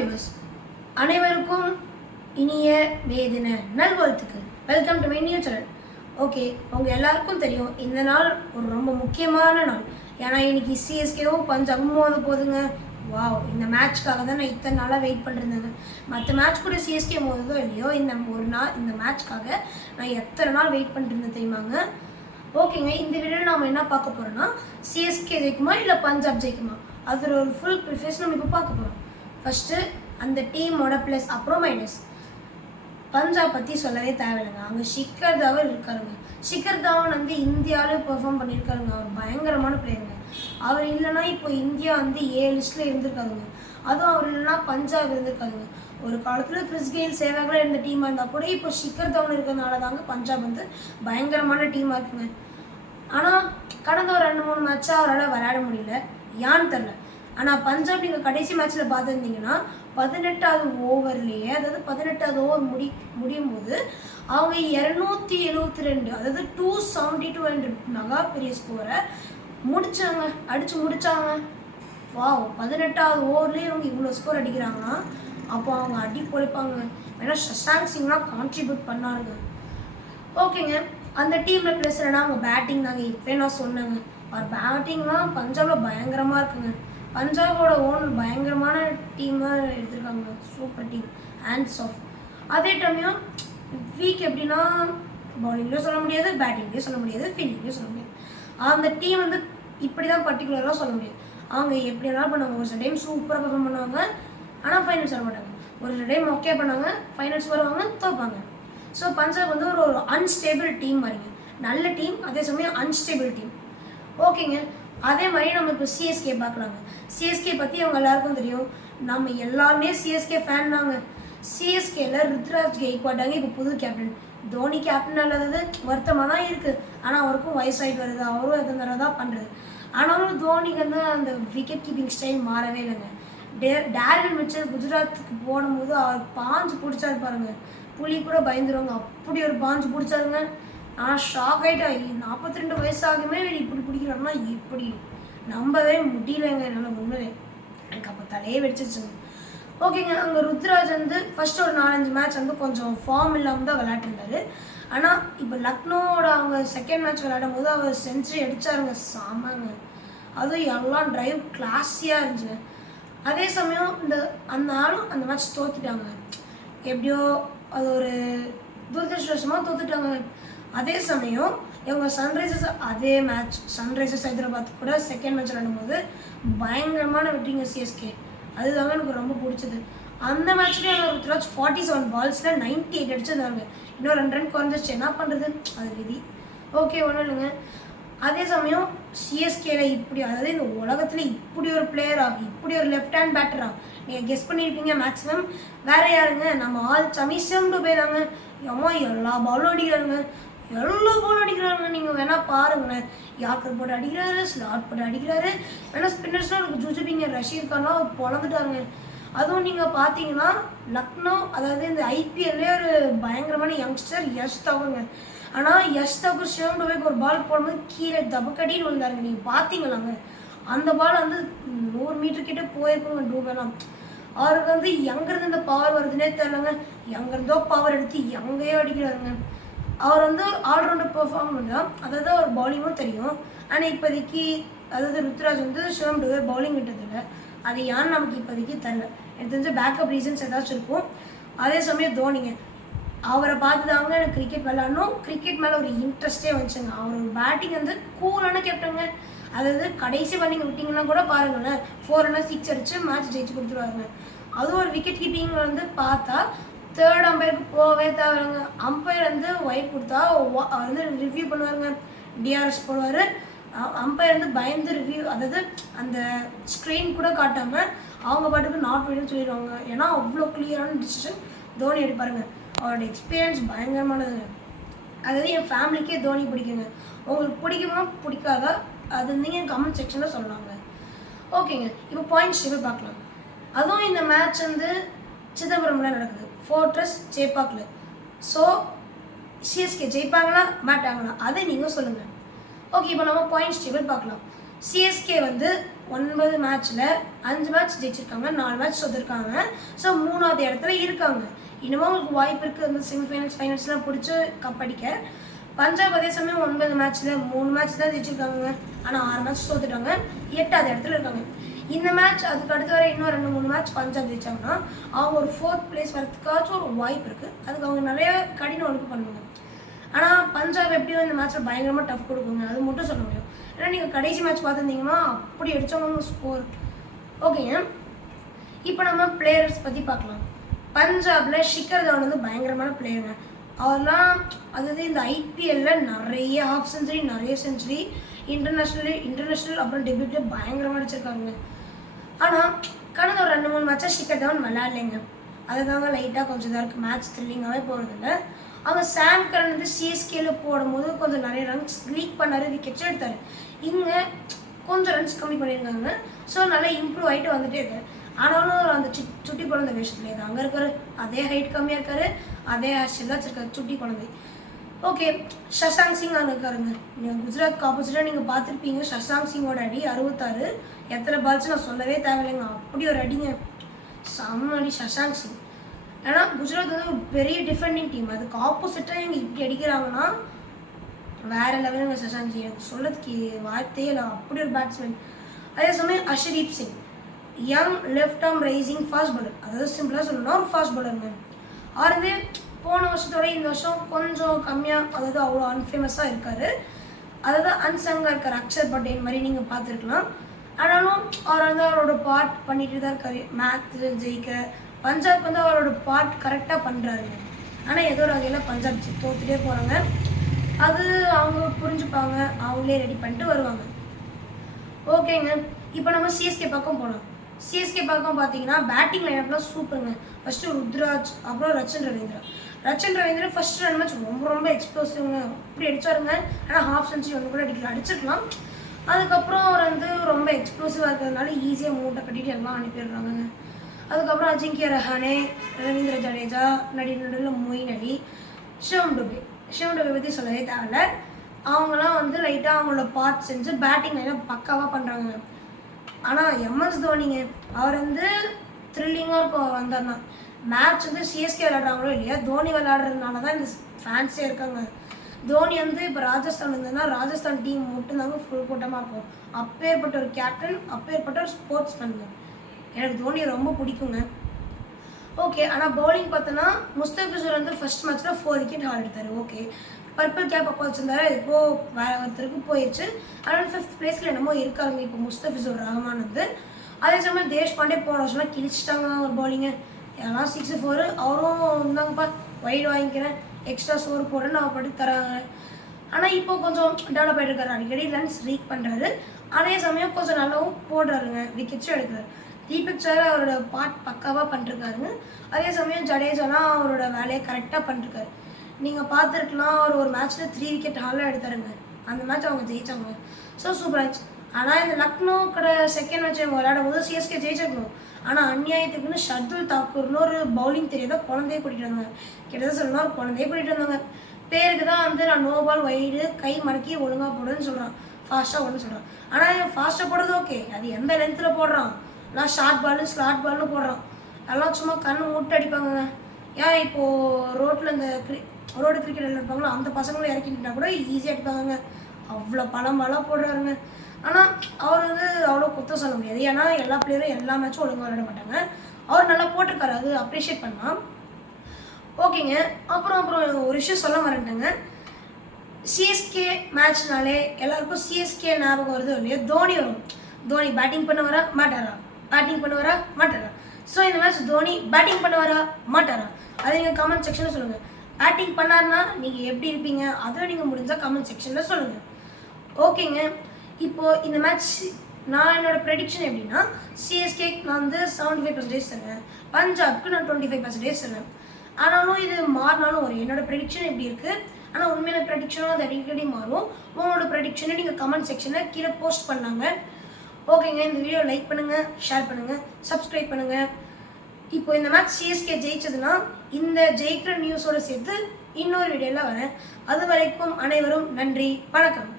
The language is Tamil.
வியூவர்ஸ் அனைவருக்கும் இனிய வேதின நல்வாழ்த்துக்கள். Welcome to my new channel okay உங்கள் எல்லாருக்கும் தெரியும் இந்த நாள் ஒரு ரொம்ப முக்கியமான நாள். ஏன்னா இன்னைக்கு சிஎஸ்கேவும் பஞ்சாபும் மோத போகுதுங்க வாவ் இந்த மேட்ச்க்காக தான் நான் இத்தனை நாளாக வெயிட் பண்ணிருந்தேங்க மற்ற மேட்ச் கூட சிஎஸ்கே மோதுதோ இல்லையோ இந்த ஒரு நாள் இந்த மேட்ச்க்காக நான் எத்தனை நாள் வெயிட் பண்ணிட்டு இருந்தேன் தெரியுமாங்க ஓகேங்க இந்த வீடியோவில் நாம் என்ன பார்க்க போகிறோம்னா சிஎஸ்கே ஜெயிக்குமா இல்லை பஞ்சாப் ஜெயிக்குமா? அதில் ஒரு ஃபுல் ப்ரிஃபேஸ் நம்ம இப்போ பார்க்க போகிறோம் ஃபஸ்ட்டு அந்த டீமோட ப்ளஸ் அப்புறம் மைனஸ் பஞ்சாப் பற்றி சொல்லவே தேவையில்லைங்க. அங்கே ஷிக்கர் தவன் இருக்காருங்க. ஷிக்கர் தவன் வந்து இந்தியாவிலே பெர்ஃபார்ம் பண்ணியிருக்காருங்க. அவர் பயங்கரமான பிளேயருங்க அவர் இல்லைன்னா இப்போ இந்தியா வந்து ஏழு லிஸ்ட்டில் இருந்திருக்காருங்க. அதுவும் அவர் இல்லைன்னா பஞ்சாப் இருந்திருக்காருங்க. ஒரு காலத்தில் கிறிஸ் கெயில் சேவாகலாம் இருந்த டீமாக இருந்தால் கூட இப்போ ஷிக்கர் தவன் இருக்கிறதுனால தாங்க பஞ்சாப் வந்து பயங்கரமான டீமாக இருக்குங்க. ஆனால் கடந்த ஒரு ரெண்டு மூணு மேட்சாக அவரால் விளையாட முடியல. ஏன்னு தெரில ஆனால் பஞ்சாப் நீங்கள் கடைசி மேட்ச்சில் பார்த்துருந்தீங்கன்னா பதினெட்டாவது ஓவர்லேயே அதாவது பதினெட்டாவது ஓவர் முடி முடியும் போது அவங்க இரநூத்தி எழுபத்தி ரெண்டு அதாவது two seventy two hundred mega பெரிய ஸ்கோரை முடிச்சாங்க. அடித்து முடித்தாங்க வா பதினெட்டாவது ஓவர்லேயே அவங்க இவ்வளோ ஸ்கோர் அடிக்கிறாங்கன்னா அப்போ அவங்க அடி பொழைப்பாங்க. ஏன்னா ஷஷாங்க் சிங்லாம் கான்ட்ரிபியூட் பண்ணாருங்க. ஓகேங்க. அந்த டீமில் பேசுகிறேன்னா அவங்க பேட்டிங் தாங்க இப்போ நான் சொன்னேங்க. அவர் பேட்டிங்லாம் பஞ்சாபில் பயங்கரமாக இருக்குங்க. பஞ்சாபோட ஓன் பயங்கரமான டீமாக எடுத்திருக்காங்க. சூப்பர் டீம் ஹேண்ட்ஸ் ஆஃப் அதே டைமையும் வீக் எப்படின்னா பவுலிங்லேயும் சொல்ல முடியாது பேட்டிங்லேயும் சொல்ல முடியாது ஃபீல்டிங்லேயும் சொல்ல முடியாது. அந்த டீம் வந்து இப்படி தான் பர்டிகுலராக சொல்ல முடியாது அவங்க எப்படி வேணாலும் பண்ணுவாங்க. ஒரு சில டைம் சூப்பராக பர்ஃபார்ம் பண்ணுவாங்க. ஆனால் ஃபைனல்ஸ் வர மாட்டாங்க. ஒரு சில டைம் ஓகே பண்ணுவாங்க. ஃபைனல்ஸ் வருவாங்க தோப்பாங்க. ஸோ பஞ்சாப் வந்து ஒரு ஒரு அன்ஸ்டேபிள் டீம் மாதிரிங்க. நல்ல டீம் அதே சமயம் அன்ஸ்டேபிள் டீம் ஓகேங்க அதே மாதிரி நம்ம இப்போ சிஎஸ்கே பார்க்கலாங்க. சிஎஸ்கே பற்றி அவங்க எல்லாருக்கும் தெரியும். நம்ம எல்லாருமே சிஎஸ்கே ஃபேன் தாங்க. சிஎஸ்கேல ருத்ராஜ் கெய்க்வாட்டாங்க இப்போ புது கேப்டன் தோனி கேப்டன் அல்லது வருத்தமாக தான் இருக்குது ஆனால் அவருக்கும் வயசாகிட்டு வருது. அவரும் எத்தனை தடவை தான் பண்ணுறது ஆனாலும் தோனிக்கு வந்து அந்த விக்கெட் கீப்பிங் ஸ்டைல் மாறவே இல்லைங்க. டே டேரல் மிச்சர் குஜராத்துக்கு போடும்போது அவர் பாஞ்சு பிடிச்சாரு பாருங்க. புலி கூட பயந்துருவாங்க. அப்படி ஒரு பாஞ்சு பிடிச்சாருங்க. நான் ஷாக் ஆகிட்டேன் நாற்பத்தி ரெண்டு வயசாகுமே இப்படி பிடிக்கிறாருன்னா இப்படி? நம்பவே முடியலைங்க என்னால் உண்மையிலே. எனக்கு அப்போ தலையே வெடிச்சிருச்சுங்க. ஓகேங்க அங்கே ருத்ராஜ் வந்து ஃபர்ஸ்ட் ஒரு நாலஞ்சு மேட்ச் வந்து கொஞ்சம் ஃபார்ம் இல்லாமல் தான் விளையாட்டுருந்தாரு ஆனால் இப்போ லக்னோவோட அவங்க செகண்ட் மேட்ச் விளையாடும் போது அவர் செஞ்சுரி அடிச்சாருங்க சாமாங்க அதுவும் எல்லாம் டிரைவ் கிளாஸியாக இருந்துச்சுங்க. அதே சமயம் இந்த அந்த ஆளும் அந்த மேட்ச் தோத்துட்டாங்க. எப்படியோ அது ஒரு துரதிருஷ்டவசமாக தோத்துட்டாங்க. அதே சமயம் இவங்க சன்ரைசர்ஸ் அதே மேட்ச் சன்ரைசர்ஸ் ஹைதராபாத் கூட செகண்ட் மேட்ச் விளையாடும்போது பயங்கரமான வெற்றிங்க சிஎஸ்கே அதுதாங்க எனக்கு ரொம்ப பிடிச்சது. அந்த மேட்ச்லேயே அவங்க ருத்ராஜ் ஃபார்ட்டி செவன் பால்ஸில் நைன்டி எயிட் அடிச்சிருந்தாங்க. இன்னும் ரெண்டு ரன் குறைஞ்சிச்சு என்ன பண்ணுறது அது விதி. ஓகே ஒன்றும் இல்லைங்க. அதே சமயம் சிஎஸ்கேல இப்படி அதாவது இந்த உலகத்தில் இப்படி ஒரு பிளேயரா இப்படி ஒரு லெஃப்ட் ஹேண்ட் பேட்டரா நீங்கள் கெஸ் பண்ணியிருப்பீங்க மேக்ஸிமம் வேற யாருங்க? நம்ம ஆள் சமிசம் போயிடாங்க எம்மா எல்லா பாலும் அடிக்கிறாருங்க எவ்வளோ பாலும் அடிக்கிறாங்க நீங்கள் வேணால் பாருங்களேன். யாக்கர் போட்டு அடிக்கிறாரு ஸ்லாட் போட்டு அடிக்கிறாரு. வேணால் ஸ்பின்னர்ஸ்லாம் எனக்கு ஜுஜுபிங்க ரஷீத் கான்லாம் பொழந்துட்டாருங்க. அதுவும் நீங்கள் பார்த்தீங்கன்னா லக்னோ அதாவது இந்த ஐபிஎல்லே ஒரு பயங்கரமான யங்ஸ்டர் யஷ் தவங்க ஆனால் யஷ் தவர் சிவம் டோபேக்கு ஒரு பால் போடும்போது கீழே தபக்கடின்னு விழுந்தாருங்க. நீங்கள் பார்த்தீங்களாங்க அந்த பால் வந்து நூறு மீட்டர் கிட்டே போயிருக்குங்க டூபெல்லாம் அவருக்கு வந்து எங்கேருந்து இந்த பவர் வருதுன்னே தெரிலங்க எங்கேருந்தோ பவர் எடுத்து எங்கேயோ அடிக்கிறாருங்க. அவர் வந்து ஆல்ரவுண்டர் பெர்ஃபார்ம் பண்ணுறான் அதாவது அவர் பவுலிங்கும் தெரியும். ஆனால் இப்போதைக்கு அதாவது ருத்ராஜ் வந்து சிவம் டூவே பவுலிங் விட்டதில்லை. அது ஏன்னு நமக்கு இப்போதைக்கு தரல எனக்கு தெரிஞ்ச பேக்கப் ரீசன்ஸ் ஏதாச்சும் இருக்கும். அதே சமயம் தோனிங்க அவரை பார்த்து தாங்க எனக்கு கிரிக்கெட் விளாடணும் கிரிக்கெட் மேலே ஒரு இன்ட்ரெஸ்டே வந்துச்சுங்க. அவர் பேட்டிங் வந்து கூலான கேப்டங்க அதாவது கடைசி பண்ணிங்க விட்டிங்கன்னா கூட பாருங்களேன் ஃபோர் ஹண்ட்ரட் சிக்ஸ் அடித்து மேட்ச் ஜெயிச்சு கொடுத்துருவாங்க அதுவும் ஒரு விக்கெட் கீப்பிங் வந்து பார்த்தா தேர்ட் அம்பையருக்கு போகவே தேவையில்லைங்க. அம்பையர் வந்து ஒயிட் கொடுத்தா வந்து ரிவ்யூ பண்ணுவாருங்க. டிஆர்எஸ் போடுவார். அம்பையர் வந்து பயந்து ரிவ்யூ அதாவது அந்த ஸ்க்ரீன் கூட காட்டாமல் அவங்க பாட்டுக்கு நாட் வீடுன்னு சொல்லிடுவாங்க. ஏன்னா அவ்வளோ கிளியரான டிசிஷன் தோனி எடுப்பாருங்க. அவரோட எக்ஸ்பீரியன்ஸ் பயங்கரமானதுங்க அதாவது என் ஃபேமிலிக்கே தோனி பிடிக்குங்க. உங்களுக்கு பிடிக்குமா பிடிக்காதா அது நீங்கள் கமெண்ட் செக்ஷனில் சொல்லலாங்க. ஓகேங்க இப்போ பாயிண்ட்ஸ் டேபிள் பார்க்கலாம்? அதுவும் இந்த மேட்ச் வந்து சிதம்பரம்ல நடக்குது. ஃபோர்ட்ரஸ் சேப்பாக்கில் ஸோ சிஎஸ்கே ஜெயிப்பாங்களா? மாட்டாங்களா? அதை நீங்கள் சொல்லுங்கள் ஓகே இப்போ நம்ம பாயிண்ட்ஸ் டேபிள் பார்க்கலாம். சிஎஸ்கே வந்து ஒன்பது மேட்ச்சில் அஞ்சு மேட்ச் ஜெயிச்சிருக்காங்க நாலு மேட்ச் சொத்திருக்காங்க. ஸோ மூணாவது இடத்துல இருக்காங்க. இனிமே உங்களுக்கு வாய்ப்பு இருக்குது அந்த செமிஃபைனல்ஸ் ஃபைனல்ஸ்லாம் பிடிச்சி கப் அடிக்க. பஞ்சாப் அதே சமயம் ஒன்பது மேட்ச்சில் மூணு மேட்ச் தான் ஜெயிச்சிருக்காங்க ஆனால் ஆறு மேட்ச் தோத்துட்டாங்க எட்டாவது இடத்துல இருக்காங்க. இந்த மேட்ச் அதுக்கு அடுத்து வர இன்னும் ரெண்டு மூணு மேட்ச் பஞ்சாப் ஜெயிச்சாங்கன்னா அவங்க ஒரு ஃபோர்த் பிளேஸ் வரதுக்காச்சும் ஒரு வாய்ப்பு இருக்குது அதுக்கு அவங்க நிறைய கடின ஒழுங்கு பண்ணுவாங்க. ஆனால் பஞ்சாப் எப்படியும் இந்த மேட்ச்சில் பயங்கரமாக டஃப் கொடுக்குங்க. அது மட்டும் சொல்ல முடியும். ஏன்னா நீங்கள் கடைசி மேட்ச் பார்த்துருந்தீங்கன்னா அப்படி அடித்தவங்க ஸ்கோர் ஓகேங்க இப்போ நம்ம பிளேயர்ஸ் பற்றி பார்க்கலாம். பஞ்சாபில் ஷிக்கர் தவன் வந்து பயங்கரமான பிளேயருங்க அவர்லாம் அதாவது இந்த ஐபிஎல்ல நிறைய ஹாஃப் செஞ்சுரி நிறைய செஞ்சுரி இன்டர்நேஷ்னலி இன்டர்நேஷ்னல் அப்புறம் டெபியூட்டில் பயங்கரமாக அடிச்சிருக்காங்க. ஆனால் கடந்த ஒரு ரெண்டு மூணு மேட்சாக ஷிக்கர் தவன் விளையாடலைங்க அதுதாங்க லைட்டாக கொஞ்சம் இதாக இருக்குது மேட்ச் த்ரில்லிங்காகவே போகிறதில்ல அவன் சாம் கரன் வந்து சிஎஸ்கேல போடும்போது கொஞ்சம் நிறைய ரன்ஸ் லீக் பண்ணாரு விக்கெட்ஸும் எடுத்தார். இங்கே கொஞ்சம் ரன்ஸ் கம்மி பண்ணியிருக்காங்க. ஸோ நல்லா இம்ப்ரூவ் ஆகிட்டு வந்துட்டே இருக்காரு ஆனாலும் அந்த சு சுட்டி குழந்தை வேஷத்துலேயே தான் அங்கே இருக்காரு. அதே ஹைட் கம்மியாக இருக்காரு. அதே ஆசிரியர் தான் வச்சுருக்காரு சுட்டி குழந்தை. ஓகே ஷஷாங்க் சிங் அங்கே இருக்காருங்க. நீங்கள் குஜராத் ஆப்போசிட்டாக நீங்கள் பார்த்துருப்பீங்க. ஷஷாங்க் சிங்கோட அடி அறுபத்தாறு. எத்தனை பால்ஸ் நான் சொல்லவே தேவையில்லைங்க. அப்படி ஒரு அடிங்க. செம்ம அடி ஷஷாங்க் சிங் ஏன்னா குஜராத் வந்து ஒரு பெரிய டிஃபெண்டிங் டீம் அதுக்கு ஆப்போசிட்டாக இவங்க இப்படி அடிக்கிறாங்கன்னா வேற லெவலுங்க சசாந்த் சிங் எனக்கு சொல்லதுக்கு வார்த்தையே இல்லை. அப்படி ஒரு பேட்ஸ்மேன் அதே சமயம் Arshdeep Singh young left arm rising fast bowler அதாவது சிம்பிளாக சொல்லணும்னா ஒரு ஃபாஸ்ட் பாலருங்க அவர் வந்து போன வருஷத்தோட இந்த வருஷம் கொஞ்சம் கம்மியாக அதாவது அவ்வளோ அன்ஃபேமஸாக இருக்கார். அதாவது அன்சங்காக இருக்கார் அக்ஷர் பட்டேல் மாதிரி நீங்கள் பார்த்துருக்கலாம். ஆனாலும் அவர் வந்து அவரோட பார்ட் பண்ணிட்டு தான் இருக்காரு மேட்ச் ஜெயிக்க பஞ்சாப் வந்து அவரோட பார்ட் கரெக்டாக பண்ணுறாருங்க ஆனால் ஏதோ ஒரு வகையில் பஞ்சாப் தோத்துட்டே போகிறாங்க அது அவங்க புரிஞ்சுப்பாங்க அவங்களே ரெடி பண்ணிட்டு வருவாங்க. ஓகேங்க. இப்போ நம்ம சிஎஸ்கே பக்கம் போனோம் சிஎஸ்கே பக்கம் பார்த்தீங்கன்னா பேட்டிங் லைனப்லாம் சூப்பருங்க ஃபஸ்ட்டு ருத்ராஜ் அப்புறம் Rachin Ravindra Rachin Ravindra first run match ரொம்ப ரொம்ப எக்ஸ்ப்ளோசிவ்ங்க இப்படி அடிச்சாருங்க. ஆனால் ஹாஃப் சென்ச்சுரி ஒன்று கூட அடிக்கல. அடிச்சிருக்கலாம். அதுக்கப்புறம் அவர் வந்து ரொம்ப எக்ஸ்ப்ளோசிவாக இருக்கிறதுனால ஈஸியாக மூட்டை கட்டிட்டு எல்லாம் அனுப்பிடுறாங்கங்க. அதுக்கப்புறம் அஜிங்கிய ரஹானே ரவீந்திர ஜடேஜா நடி நடுவில் மொயின் அலி ஷிவம் டுபே ஷிவம் டுபே பற்றி சொல்லவே தேவையில்ல. அவங்களாம் வந்து லைட்டாக அவங்களோட பார்ட் செஞ்சு பேட்டிங் லைனாக பக்காவாக பண்ணுறாங்க ஆனால் எம்எஸ் தோனிங்க அவர் வந்து த்ரில்லிங்காக இருக்கும். அவர் வந்தார்னா மேட்ச் வந்து சிஎஸ்கே விளையாடுறாங்களோ இல்லையா? தோனி விளையாடுறதுனால தான் இந்த ஃபேன்ஸே இருக்காங்க. தோனி வந்து இப்போ ராஜஸ்தான் இருந்ததுன்னா ராஜஸ்தான் டீம் மட்டும்தாங்க ஃபுல் கூட்டமாக இருக்கும். அப்பேற்பட்ட ஒரு கேப்டன் அப்பேற்பட்ட ஒரு ஸ்போர்ட்ஸ் மேனுங்க எனக்கு தோனி ரொம்ப பிடிக்குங்க. ஓகே ஆனால் பவுலிங் பார்த்தோன்னா முஸ்தபிசூர் வந்து ஃபர்ஸ்ட் மேட்ச்சில் ஃபோர் விக்கெட் ஹால் எடுத்தார். ஓகே பர்பிள் கேப் அப்போ வச்சுருந்தாரு. இப்போ வேற ஒருத்தருக்கு போயிடுச்சு அதனால் ஃபிஃப்த் பிளேஸில் என்னமோ இருக்காங்க இப்போ முஸ்தபிசூர் ரஹ்மான் வந்து. அதே சமயம் தேஷ்பாண்டே போன வருஷம்லாம் கிழிச்சிட்டாங்க ஒரு பவுலிங்கை எல்லாம் சிக்ஸ் ஃபோரு அவரும் இருந்தாங்கப்பா வைடு வாங்கிக்கிறேன். எக்ஸ்ட்ரா ஸ்கோர் போடுறேன்னு அவர் பட்டு தராங்க. ஆனால் இப்போ கொஞ்சம் டெவலப் ஆகிட்டு இருக்காரு. அடிக்கடி ரன்ஸ் ரீக் பண்ணுறாரு அதே சமயம் கொஞ்சம் நல்லாவும் போடுறாருங்க. விக்கெட்ஸும் எடுக்கிறாரு. தீபக் சார் அவரோட பார்ட் பக்காவாக பண்ணிருக்காருங்க. அதே சமயம் ஜடேஜாலாம் அவரோட வேலையை கரெக்டாக பண்ணிருக்காரு. நீங்கள் பார்த்துருக்கலாம் அவர் ஒரு மேட்ச்சில் த்ரீ விக்கெட் ஹாலாக எடுத்தாருங்க. அந்த மேட்ச் அவங்க ஜெயித்தாங்க ஸோ சூப்பராச்சு ஆனால் இந்த லக்னோ கடை செகண்ட் மேட்ச் அவங்க விளையாடும் போது சிஎஸ்கே ஜெயிச்சிருக்கணும். ஆனால் அநியாயத்துக்குன்னு ஷர்துல் தாக்கூர்னு ஒரு பவுலிங் தெரியாத குழந்தைய கூட்டிகிட்டு வந்தாங்க. கிட்டத்தட்ட சொல்லணும் ஒரு குழந்தைய கூட்டிகிட்டு வந்தாங்க. பேருக்கு தான் வந்து நான் நோ பால் வைடு கை மடக்கி ஒழுங்காக போடுன்னு சொல்கிறான் ஃபாஸ்ட்டாக ஓடுன்னு சொல்கிறான் ஆனால் ஃபாஸ்ட்டாக போடுறது ஓகே அது எந்த லென்த்தில் போடுறான்? நான் ஷார்ட் பாலு ஸ்லாட் பால்னு போடுறான். எல்லாம் சும்மா கண் மூட்டை அடிப்பாங்க ஏன் இப்போது ரோட்டில் இந்த கிரி ரோடு கிரிக்கெட் விளையாடுப்பாங்களோ அந்த பசங்களும் இறக்கிட்டா கூட ஈஸியாக அடிப்பாங்க அவ்வளோ பழம் பழம் போடுறாருங்க. ஆனால் அவர் வந்து அவ்வளோ குத்தம் சொல்ல முடியாது. ஏன்னா எல்லா பிளேயரும் எல்லா மேட்சும் ஒழுங்காக விளையாட மாட்டாங்க. அவர் நல்லா போட்டிருக்காரு. அது அப்ரிஷியேட் பண்ணலாம் ஓகேங்க. அப்புறம் அப்புறம் ஒரு விஷயம் சொல்ல மறந்துட்டேங்க. சிஎஸ்கே மேட்ச்னாலே எல்லாருக்கும் சிஎஸ்கே ஞாபகம் வருது இல்லையா? தோனி வரும். தோனி பேட்டிங் பண்ண வரா மாட்டாரா? பேட்டிங் பண்ண வரா மாட்டாரா? ஸோ இந்த மேட்ச் தோனி பேட்டிங் பண்ண வரா மாட்டாரா? அதை நீங்கள் கமெண்ட் செக்ஷனில் சொல்லுங்கள் பேட்டிங் பண்ணாருன்னா நீங்கள் எப்படி இருப்பீங்க? அதை நீங்கள் முடிஞ்சால் கமெண்ட் செக்ஷனில் சொல்லுங்கள் ஓகேங்க. இப்போது இந்த மேட்ச் நான் என்னோட ப்ரெடிக்ஷன் எப்படின்னா சிஎஸ்கே நான் வந்து செவன்டி ஃபைவ் பர்சன்டேஜ் தருவேன். பஞ்சாப்க்கு நான் டுவெண்ட்டி ஃபைவ் பர்சன்டேஜ் தருவேன். ஆனாலும் இது மாறினாலும் வரும். என்னோட ப்ரெடிக்ஷன் எப்படி இருக்குது ஆனால் உண்மையான ப்ரெடிக்ஷனும் அது அடிக்கடி மாறும். உங்களோட ப்ரெடிக்ஷனை நீங்கள் கமெண்ட் செக்ஷனில் கீழே போஸ்ட் பண்ணாங்க ஓகேங்க இந்த வீடியோ லைக் பண்ணுங்கள் ஷேர் பண்ணுங்கள் சப்ஸ்கிரைப் பண்ணுங்கள் இப்போ இந்த மேட்ச் சிஎஸ்கே ஜெயிச்சதுன்னா இந்த ஜெயிக்கிற நியூஸோட சேர்த்து இன்னொரு வீடியோவில் வரேன். அது வரைக்கும் அனைவரும் நன்றி வணக்கம்.